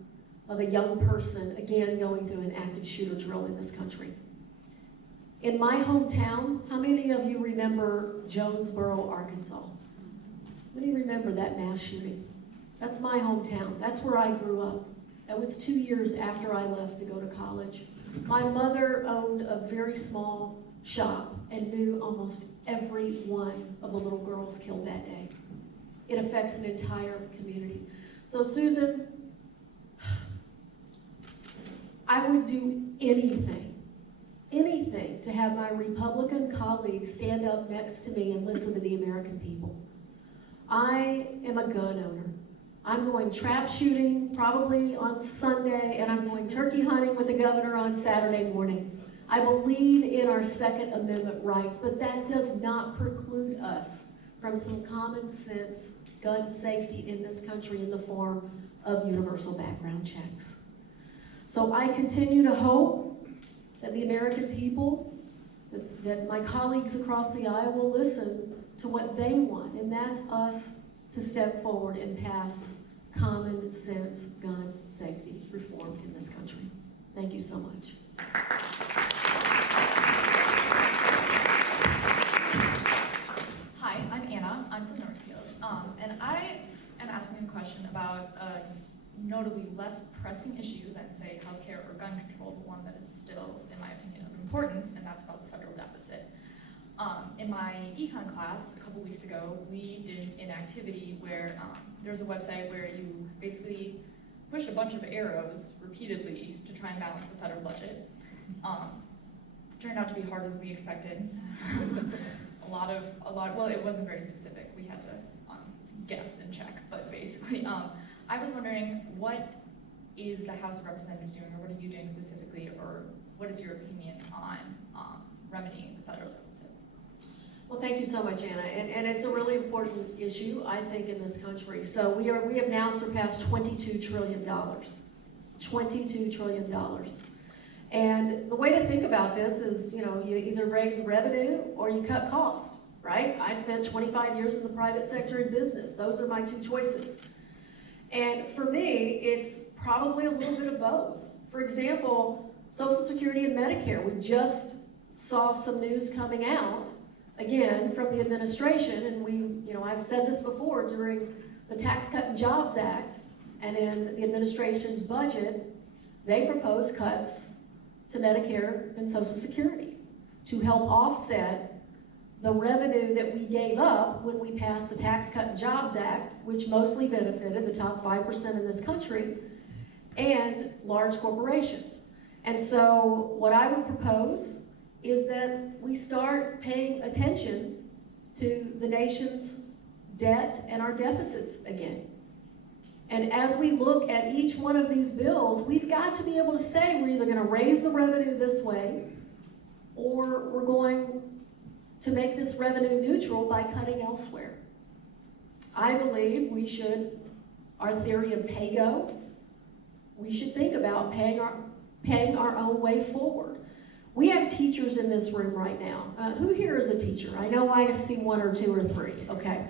of a young person, again, going through an active shooter drill in this country. In my hometown, how many of you remember Jonesboro, Arkansas? How many remember that mass shooting? That's my hometown. That's where I grew up. That was 2 years after I left to go to college. My mother owned a very small shop and knew almost every one of the little girls killed that day. It affects an entire community. So Susan, I would do anything to have my Republican colleagues stand up next to me and listen to the American people. I am a gun owner. I'm going trap shooting probably on Sunday, and I'm going turkey hunting with the governor on Saturday morning. I believe in our Second Amendment rights, but that does not preclude us from some common sense gun safety in this country in the form of universal background checks. So I continue to hope that the American people, that my colleagues across the aisle will listen to what they want, and that's us to step forward and pass common sense gun safety reform in this country. Thank you so much. Hi, I'm Anna. I'm from Northfield. And I am asking a question about a notably less pressing issue than, say, healthcare or gun control, but one that is still, in my opinion, of importance, and that's about the federal deficit. In my econ class a couple weeks ago, we did an activity where there's a website where you basically pushed a bunch of arrows repeatedly to try and balance the federal budget. Turned out to be harder than we expected. Well, it wasn't very specific. We had to guess and check, but basically, I was wondering, what is the House of Representatives doing, or what are you doing specifically, or what is your opinion on remedying the federal deficit? Well, thank you so much, Anna, and it's a really important issue, I think, in this country. So we have now surpassed $22 trillion. $22 trillion. And the way to think about this is, you either raise revenue or you cut cost, right? I spent 25 years in the private sector in business. Those are my two choices. And for me, it's probably a little bit of both. For example, Social Security and Medicare, we just saw some news coming out, again, from the administration, and I've said this before during the Tax Cut and Jobs Act, and in the administration's budget, they proposed cuts to Medicare and Social Security to help offset the revenue that we gave up when we passed the Tax Cut and Jobs Act, which mostly benefited the top 5% in this country, and large corporations. And so what I would propose is that we start paying attention to the nation's debt and our deficits again. And as we look at each one of these bills, we've got to be able to say we're either going to raise the revenue this way, or we're going to make this revenue neutral by cutting elsewhere. I believe we should, our theory of pay-go, we should think about paying our own way forward. We have teachers in this room right now. Who here is a teacher? I know I see one or two or three, okay.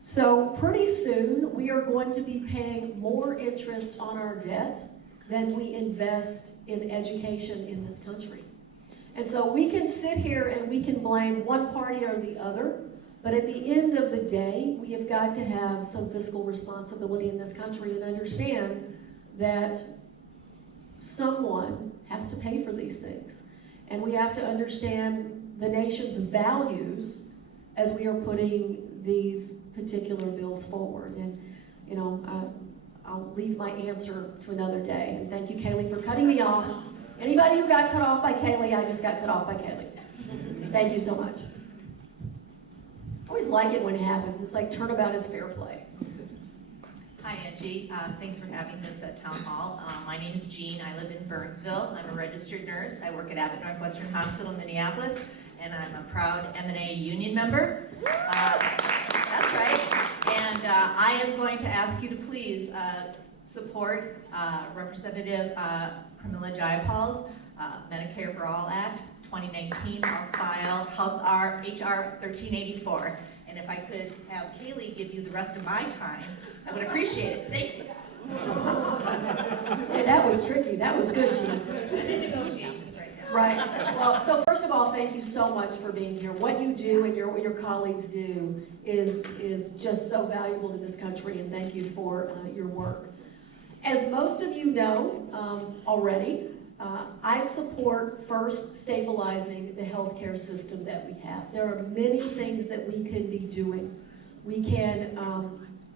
So pretty soon, we are going to be paying more interest on our debt than we invest in education in this country. And so we can sit here and we can blame one party or the other, but at the end of the day, we have got to have some fiscal responsibility in this country and understand that someone has to pay for these things. And we have to understand the nation's values as we are putting these particular bills forward. And, I'll leave my answer to another day. And thank you, Kaylee, for cutting me off. Anybody who got cut off by Kaylee, I just got cut off by Kaylee. Thank you so much. I always like it when it happens. It's like turnabout is fair play. Hi, Angie. Thanks for having this at Town Hall. My name is Jean. I live in Burnsville. I'm a registered nurse. I work at Abbott Northwestern Hospital in Minneapolis, and I'm a proud M&A union member. That's right. And I am going to ask you to please support Representative Pramila Jayapal's Medicare for All Act 2019, House HR 1384. And if I could have Kaylee give you the rest of my time, I would appreciate it. Thank you. Hey, that was tricky. That was good, Jean. Negotiations right now. Right. Well, so first of all, thank you so much for being here. What you do and what your colleagues do is just so valuable to this country, and thank you for your work. As most of you know already, I support first stabilizing the healthcare system that we have. There are many things that we could be doing. We can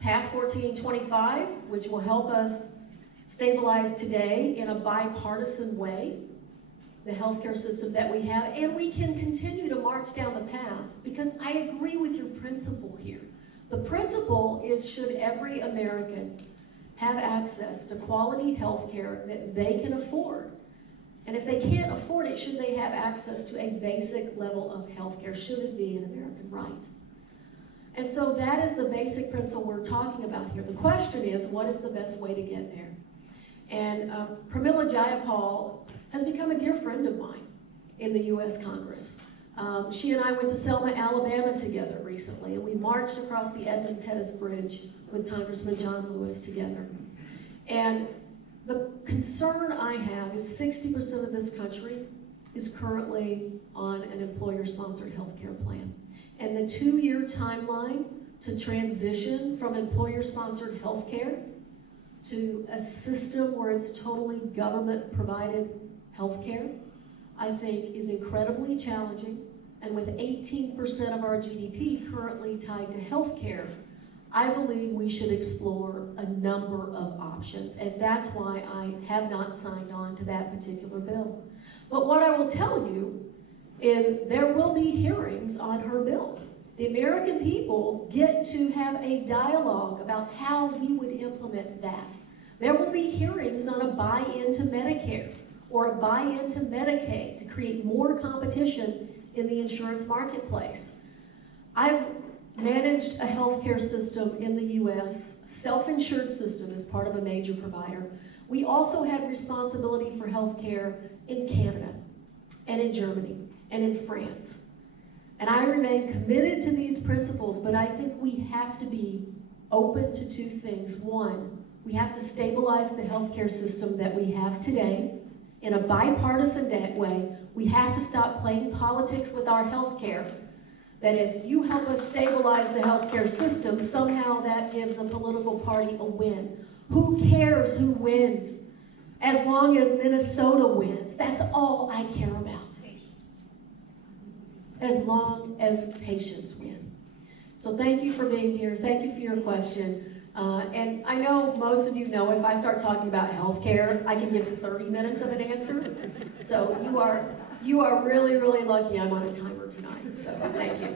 pass 1425, which will help us stabilize today in a bipartisan way the healthcare system that we have, and we can continue to march down the path, because I agree with your principle here. The principle is, should every American have access to quality healthcare that they can afford? And if they can't afford it, should they have access to a basic level of healthcare? Should it be an American right? And so that is the basic principle we're talking about here. The question is, what is the best way to get there? And Pramila Jayapal has become a dear friend of mine in the U.S. Congress. She and I went to Selma, Alabama together recently, and we marched across the Edmund Pettus Bridge with Congressman John Lewis together. And the concern I have is 60% of this country is currently on an employer-sponsored health care plan. And the 2-year timeline to transition from employer-sponsored health care to a system where it's totally government-provided health care, I think is incredibly challenging. And with 18% of our GDP currently tied to health care, I believe we should explore a number of options, and that's why I have not signed on to that particular bill. But what I will tell you is there will be hearings on her bill. The American people get to have a dialogue about how we would implement that. There will be hearings on a buy-in to Medicare or a buy-in to Medicaid to create more competition in the insurance marketplace. I've managed a healthcare system in the U.S., self-insured system as part of a major provider. We also had responsibility for healthcare in Canada and in Germany and in France. And I remain committed to these principles, but I think we have to be open to 2 things. One, we have to stabilize the healthcare system that we have today in a bipartisan way. We have to stop playing politics with our healthcare. That if you help us stabilize the healthcare system, somehow that gives a political party a win. Who cares who wins? As long as Minnesota wins, that's all I care about. As long as patients win. So thank you for being here. Thank you for your question. And I know most of you know if I start talking about healthcare, I can give 30 minutes of an answer. So you are really, really lucky I'm on a timer tonight. So thank you. Is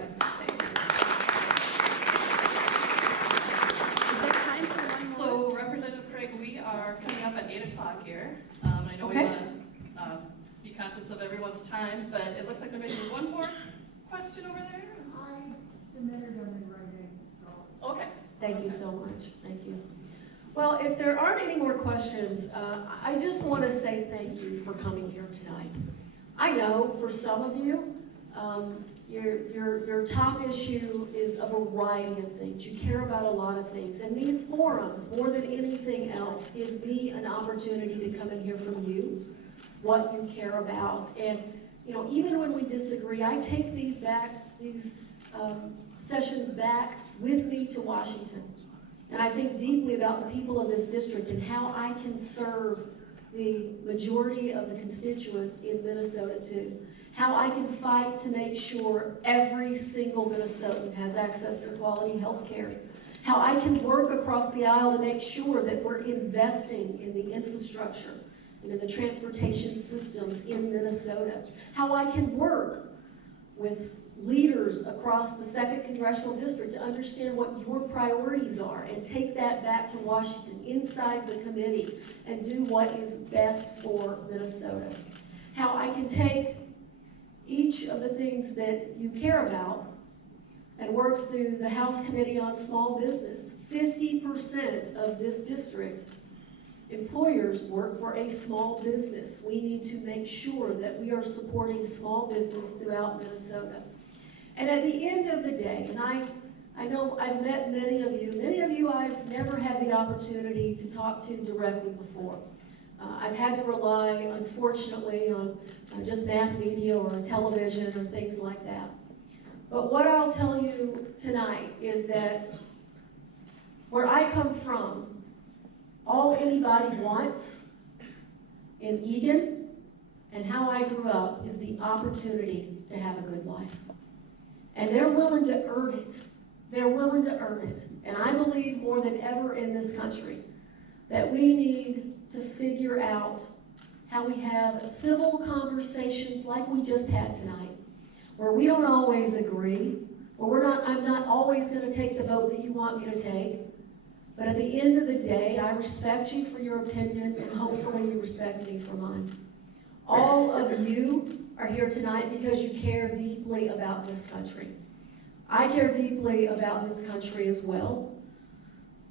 there time for one more? So Representative Craig, we are coming up at 8 o'clock here. I know we want to be conscious of everyone's time, but it looks like there may be one more question over there. I submitted them in writing, so. Okay. Thank you so much. Thank you. Well, if there aren't any more questions, I just want to say thank you for coming here tonight. I know for some of you, your top issue is a variety of things. You care about a lot of things. And these forums, more than anything else, give me an opportunity to come and hear from you, what you care about. And you know, even when we disagree, I take these sessions back with me to Washington. And I think deeply about the people of this district and how I can serve the majority of the constituents in Minnesota too. How I can fight to make sure every single Minnesotan has access to quality health care. How I can work across the aisle to make sure that we're investing in the infrastructure and in the transportation systems in Minnesota. How I can work with leaders across the 2nd Congressional District to understand what your priorities are and take that back to Washington inside the committee and do what is best for Minnesota. How I can take each of the things that you care about and work through the House Committee on Small Business. 50% of this district employers work for a small business. We need to make sure that we are supporting small business throughout Minnesota. And at the end of the day, and I know I've met many of you I've never had the opportunity to talk to directly before. I've had to rely, unfortunately, on just mass media or television or things like that. But what I'll tell you tonight is that where I come from, all anybody wants in Eagan and how I grew up is the opportunity to have a good life. And they're willing to earn it. They're willing to earn it. And I believe more than ever in this country that we need to figure out how we have civil conversations like we just had tonight, where we don't always agree, where I'm not always going to take the vote that you want me to take, but at the end of the day, I respect you for your opinion, and hopefully you respect me for mine. All of you are here tonight because you care deeply about this country. I care deeply about this country as well,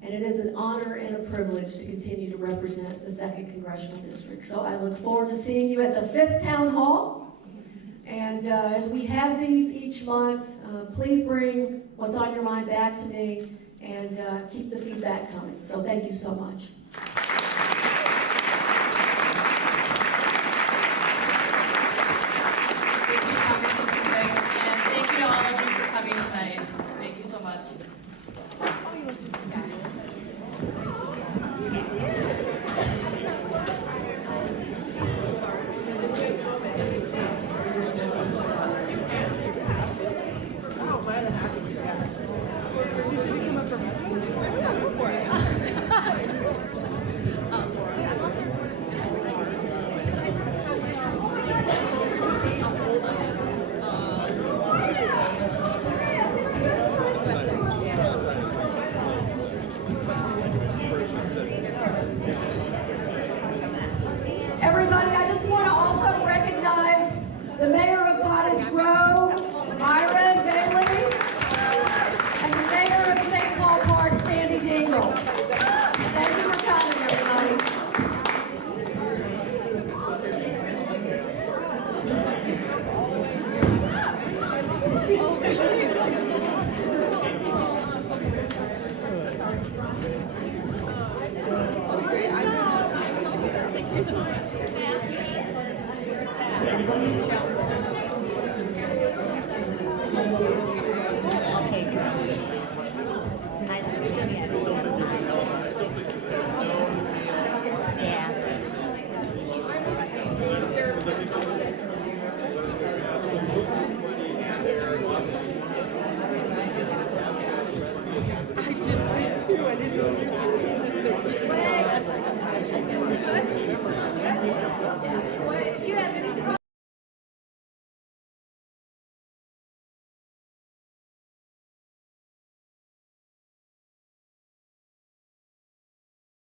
and it is an honor and a privilege to continue to represent the 2nd Congressional District. So I look forward to seeing you at the 5th Town Hall, and as we have these each month, please bring what's on your mind back to me, and keep the feedback coming. So thank you so much. Thank you, Congresswoman Craig, and thank you to all of you for coming tonight. Thank you so much. Everybody, I just want to also recognize the mayor of Cottage Grove, Myron Bailey, and the mayor of St. Paul Park, Sandy Dingle. Thank you for coming, everybody. I just did too. I didn't know you did.